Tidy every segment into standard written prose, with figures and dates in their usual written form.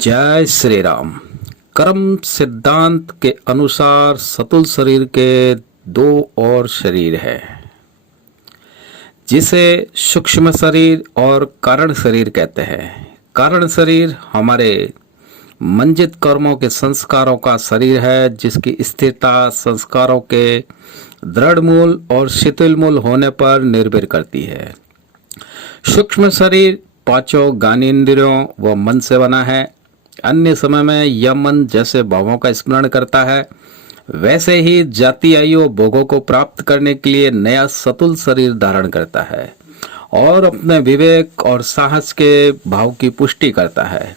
जय श्री राम। कर्म सिद्धांत के अनुसार सतुल शरीर के दो और शरीर है, जिसे सूक्ष्म शरीर और कारण शरीर कहते हैं। कारण शरीर हमारे मंजित कर्मों के संस्कारों का शरीर है, जिसकी स्थिरता संस्कारों के दृढ़ मूल और शिथिल मूल होने पर निर्भर करती है। सूक्ष्म शरीर पांचों ज्ञानेंद्रियों व मन से बना है। अन्य समय में यह मन जैसे भावों का स्मरण करता है, वैसे ही जाति आयु भोगों को प्राप्त करने के लिए नया सतुल शरीर धारण करता है और अपने विवेक और साहस के भाव की पुष्टि करता है।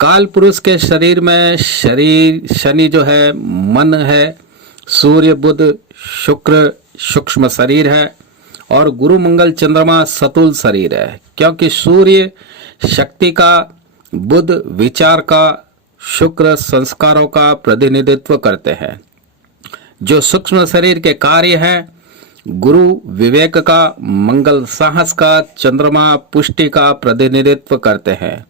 काल पुरुष के शरीर में शनि जो है मन है, सूर्य बुध शुक्र सूक्ष्म शरीर है और गुरु मंगल चंद्रमा सतुल शरीर है, क्योंकि सूर्य शक्ति का, बुध विचार का, शुक्र संस्कारों का प्रतिनिधित्व करते हैं। जो सूक्ष्म शरीर के कार्य हैं, गुरु विवेक का, मंगल साहस का, चंद्रमा पुष्टि का प्रतिनिधित्व करते हैं।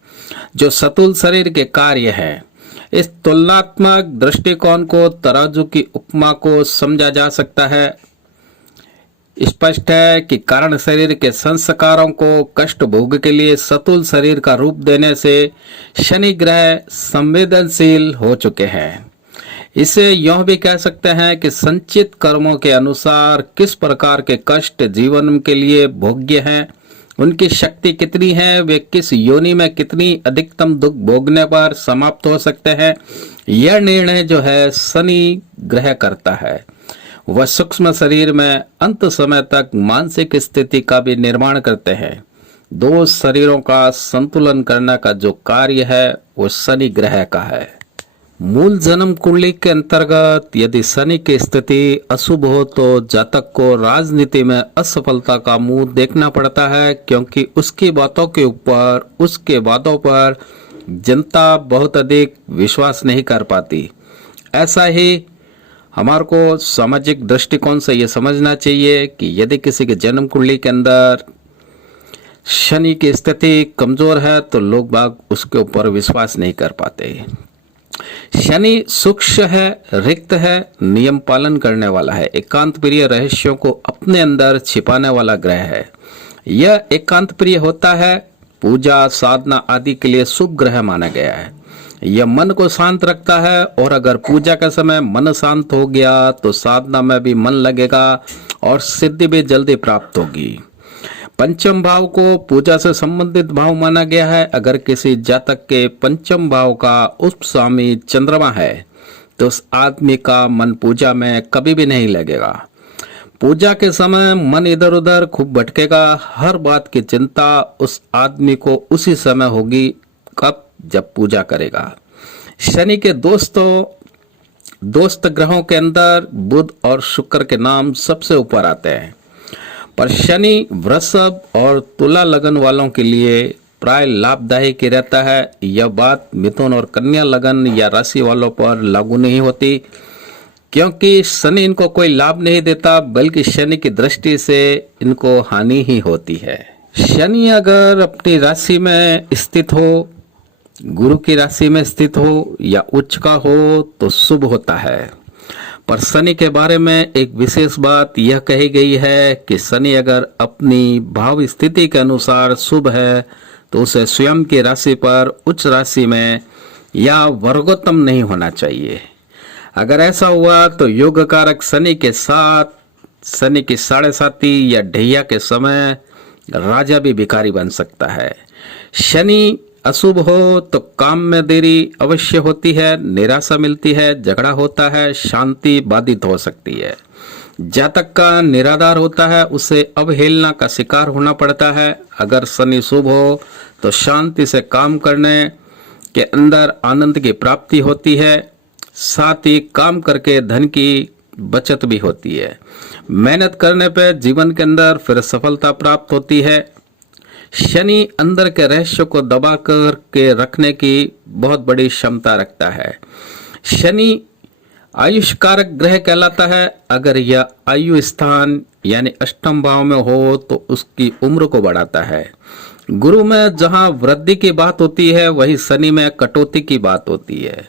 जो सतुल शरीर के कार्य हैं, इस तुलनात्मक दृष्टिकोण को तराजू की उपमा को समझा जा सकता है। स्पष्ट है कि कारण शरीर के संस्कारों को कष्ट भोग के लिए सतुल शरीर का रूप देने से शनि ग्रह संवेदनशील हो चुके हैं। इसे यह भी कह सकते हैं कि संचित कर्मों के अनुसार किस प्रकार के कष्ट जीवन के लिए भोग्य हैं, उनकी शक्ति कितनी है, वे किस योनि में कितनी अधिकतम दुख भोगने पर समाप्त हो सकते हैं, यह निर्णय जो है शनि ग्रह करता है। वह सूक्ष्म शरीर में अंत समय तक मानसिक स्थिति का भी निर्माण करते हैं। दो शरीरों का संतुलन करने का जो कार्य है वो शनि ग्रह का है। मूल जन्म कुंडली के अंतर्गत यदि शनि की स्थिति अशुभ हो तो जातक को राजनीति में असफलता का मुंह देखना पड़ता है, क्योंकि उसकी बातों के ऊपर, उसके वादों पर जनता बहुत अधिक विश्वास नहीं कर पाती। ऐसा ही हमारे को सामाजिक दृष्टिकोण से यह समझना चाहिए कि यदि किसी के जन्म कुंडली के अंदर शनि की स्थिति कमजोर है तो लोग बाग उसके ऊपर विश्वास नहीं कर पाते। शनि सूक्ष्म है, रिक्त है, नियम पालन करने वाला है, एकांत प्रिय रहस्यों को अपने अंदर छिपाने वाला ग्रह है। यह एकांत प्रिय होता है, पूजा साधना आदि के लिए शुभ ग्रह माना गया है। यह मन को शांत रखता है और अगर पूजा का समय मन शांत हो गया तो साधना में भी मन लगेगा और सिद्धि भी जल्दी प्राप्त होगी। पंचम भाव को पूजा से संबंधित भाव माना गया है। अगर किसी जातक के पंचम भाव का उपस्वामी चंद्रमा है तो उस आदमी का मन पूजा में कभी भी नहीं लगेगा। पूजा के समय मन इधर उधर खूब भटकेगा। हर बात की चिंता उस आदमी को उसी समय होगी, कब? जब पूजा करेगा। शनि के दोस्त ग्रहों के अंदर बुध और शुक्र के नाम सबसे ऊपर आते हैं, पर शनि वृषभ और तुला लगन वालों के लिए प्राय लाभदायक ही रहता है। यह बात मिथुन और कन्या लगन या राशि वालों पर लागू नहीं होती, क्योंकि शनि इनको कोई लाभ नहीं देता, बल्कि शनि की दृष्टि से इनको हानि ही होती है। शनि अगर अपनी राशि में स्थित हो, गुरु की राशि में स्थित हो या उच्च का हो तो शुभ होता है। पर शनि के बारे में एक विशेष बात यह कही गई है कि शनि अगर अपनी भाव स्थिति के अनुसार शुभ है तो उसे स्वयं की राशि पर उच्च राशि में या वर्गोत्तम नहीं होना चाहिए। अगर ऐसा हुआ तो योग कारक शनि के साथ शनि की 7.5 या ढैया के समय राजा भी भिखारी बन सकता है। शनि अशुभ हो तो काम में देरी अवश्य होती है, निराशा मिलती है, झगड़ा होता है, शांति बाधित हो सकती है। जातक का निराधार होता है, उसे अवहेलना का शिकार होना पड़ता है। अगर शनि शुभ हो तो शांति से काम करने के अंदर आनंद की प्राप्ति होती है, साथ ही काम करके धन की बचत भी होती है। मेहनत करने पर जीवन के अंदर फिर सफलता प्राप्त होती है। शनि अंदर के रहस्य को दबा कर के रखने की बहुत बड़ी क्षमता रखता है। शनि आयुष कारक ग्रह कहलाता है। अगर यह आयु स्थान यानी अष्टम भाव में हो तो उसकी उम्र को बढ़ाता है। गुरु में जहाँ वृद्धि की बात होती है वही शनि में कटौती की बात होती है।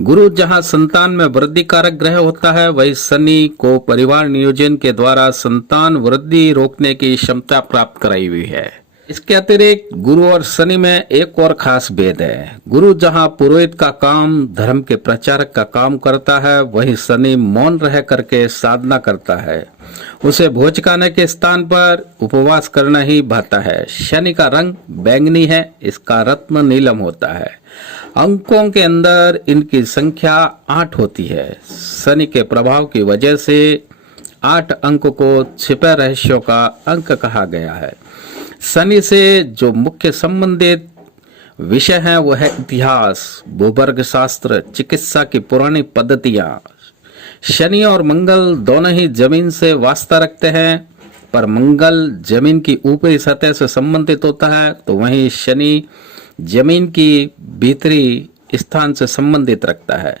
गुरु जहाँ संतान में वृद्धि कारक ग्रह होता है वही शनि को परिवार नियोजन के द्वारा संतान वृद्धि रोकने की क्षमता प्राप्त कराई हुई है। इसके अतिरिक्त गुरु और शनि में एक और खास भेद है। गुरु जहाँ पुरोहित का काम, धर्म के प्रचारक का काम करता है वही शनि मौन रह करके साधना करता है। उसे भोज खाने के स्थान पर उपवास करना ही भाता है। शनि का रंग बैंगनी है, इसका रत्न नीलम होता है। अंकों के अंदर इनकी संख्या 8 होती है। शनि के प्रभाव की वजह से 8 अंक को छिपे रहस्यों का अंक कहा गया है। शनि से जो मुख्य संबंधित विषय है वो है इतिहास, भूवर्ग शास्त्र, चिकित्सा की पुरानी पद्धतियां। शनि और मंगल दोनों ही जमीन से वास्ता रखते हैं, पर मंगल जमीन की ऊपरी सतह से संबंधित होता है तो वहीं शनि जमीन की भीतरी स्थान से संबंधित रखता है।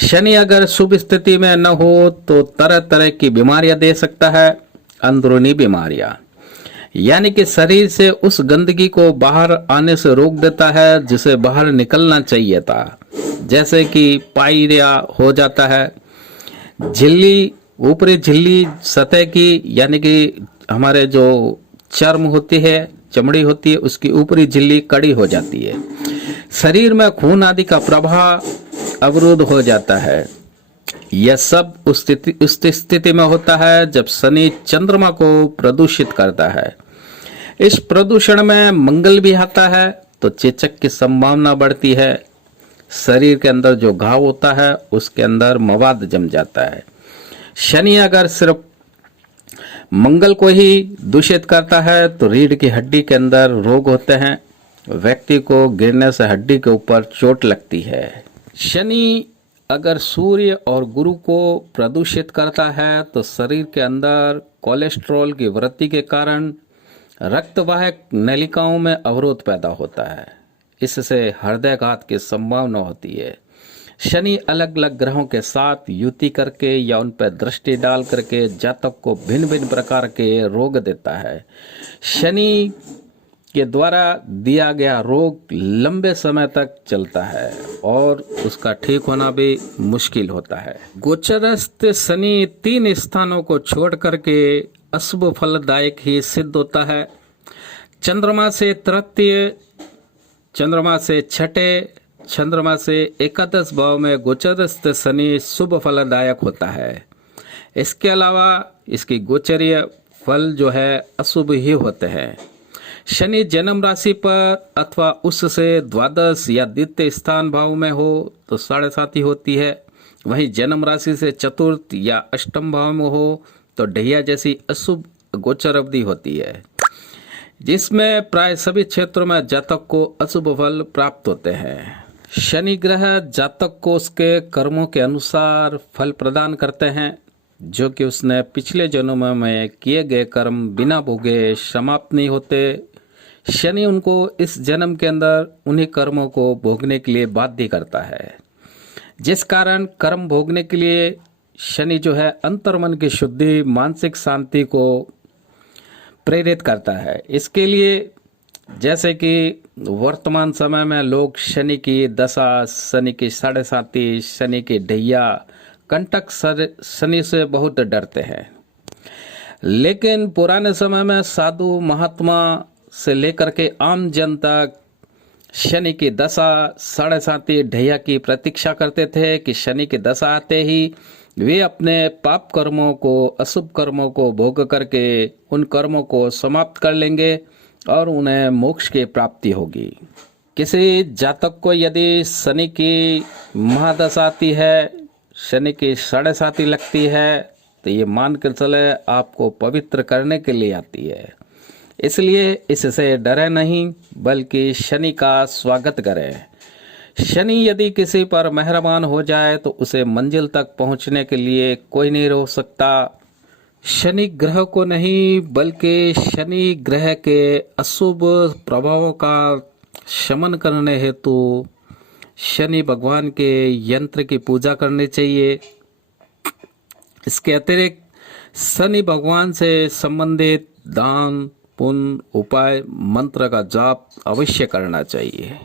शनि अगर शुभ स्थिति में न हो तो तरह तरह की बीमारियां दे सकता है, अंदरूनी बीमारियां, यानी कि शरीर से उस गंदगी को बाहर आने से रोक देता है जिसे बाहर निकलना चाहिए था, जैसे कि पायरिया हो जाता है। झिल्ली, ऊपरी झिल्ली सतह की, यानी कि हमारे जो चर्म होती है, चमड़ी होती है, उसकी ऊपरी झिल्ली कड़ी हो जाती है। शरीर में खून आदि का प्रवाह अवरुद्ध हो जाता है। यह सब उस स्थिति में होता है जब शनि चंद्रमा को प्रदूषित करता है। इस प्रदूषण में मंगल भी आता है तो चेचक की संभावना बढ़ती है। शरीर के अंदर जो घाव होता है उसके अंदर मवाद जम जाता है। शनि अगर सिर्फ मंगल को ही दूषित करता है तो रीढ़ की हड्डी के अंदर रोग होते हैं। व्यक्ति को गिरने से हड्डी के ऊपर चोट लगती है। शनि अगर सूर्य और गुरु को प्रदूषित करता है तो शरीर के अंदर कोलेस्ट्रॉल की वृद्धि के कारण रक्तवाहक नलिकाओं में अवरोध पैदा होता है। इससे हृदयघात की संभावना होती है। शनि अलग अलग ग्रहों के साथ युति करके या उन पर दृष्टि डाल करके जातक को भिन्न भिन्न प्रकार के रोग देता है। शनि के द्वारा दिया गया रोग लंबे समय तक चलता है और उसका ठीक होना भी मुश्किल होता है। गोचरस्थ शनि 3 स्थानों को छोड़ करके अशुभ फलदायक ही सिद्ध होता है। चंद्रमा से तृतीय, चंद्रमा से छठे, चंद्रमा से एकादश भाव में गोचरस्थ शनि शुभ फलदायक होता है। इसके अलावा इसकी गोचरीय फल जो है अशुभ ही होते हैं। शनि जन्म राशि पर अथवा उससे द्वादश या द्वितीय स्थान भाव में हो तो 7.5 होती है। वहीं जन्म राशि से चतुर्थ या अष्टम भाव में हो तो ढैया जैसी अशुभ गोचर अवधि होती है, जिसमें प्राय सभी क्षेत्रों में जातक को अशुभ फल प्राप्त होते हैं। शनि ग्रह जातक को उसके कर्मों के अनुसार फल प्रदान करते हैं, जो कि उसने पिछले जन्मों में किए गए कर्म बिना भोगे समाप्त नहीं होते। शनि उनको इस जन्म के अंदर उन्हीं कर्मों को भोगने के लिए बाध्य करता है, जिस कारण कर्म भोगने के लिए शनि जो है अंतर्मन की शुद्धि, मानसिक शांति को प्रेरित करता है। इसके लिए जैसे कि वर्तमान समय में लोग शनि की दशा, शनि की 7.5, शनि की ढैया, कंटक शनि से बहुत डरते हैं। लेकिन पुराने समय में साधु महात्मा से लेकर के आम जनता शनि की दशा, 7.5 ढैया की प्रतीक्षा करते थे कि शनि की दशा आते ही वे अपने पाप कर्मों को, अशुभ कर्मों को भोग करके उन कर्मों को समाप्त कर लेंगे और उन्हें मोक्ष की प्राप्ति होगी। किसी जातक को यदि शनि की महादशा आती है, शनि की 7.5 लगती है, तो ये मान कर चले आपको पवित्र करने के लिए आती है। इसलिए इससे डरे नहीं, बल्कि शनि का स्वागत करें। शनि यदि किसी पर मेहरबान हो जाए तो उसे मंजिल तक पहुंचने के लिए कोई नहीं रोक सकता। शनि ग्रह को नहीं, बल्कि शनि ग्रह के अशुभ प्रभावों का शमन करने हेतु शनि भगवान के यंत्र की पूजा करनी चाहिए। इसके अतिरिक्त शनि भगवान से संबंधित दान उन उपाय मंत्र का जाप अवश्य करना चाहिए।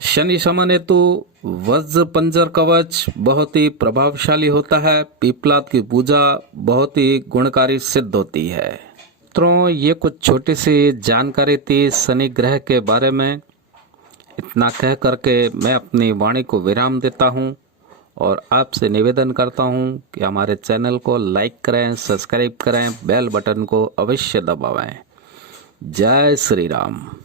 शनि शमन हेतु वज्र पंजर कवच बहुत ही प्रभावशाली होता है। पीपलाद की पूजा बहुत ही गुणकारी सिद्ध होती है। मित्रों, ये कुछ छोटी सी जानकारी थी शनि ग्रह के बारे में। इतना कह करके मैं अपनी वाणी को विराम देता हूँ और आपसे निवेदन करता हूँ कि हमारे चैनल को लाइक करें, सब्सक्राइब करें, बेल बटन को अवश्य दबाएं। जय श्री राम।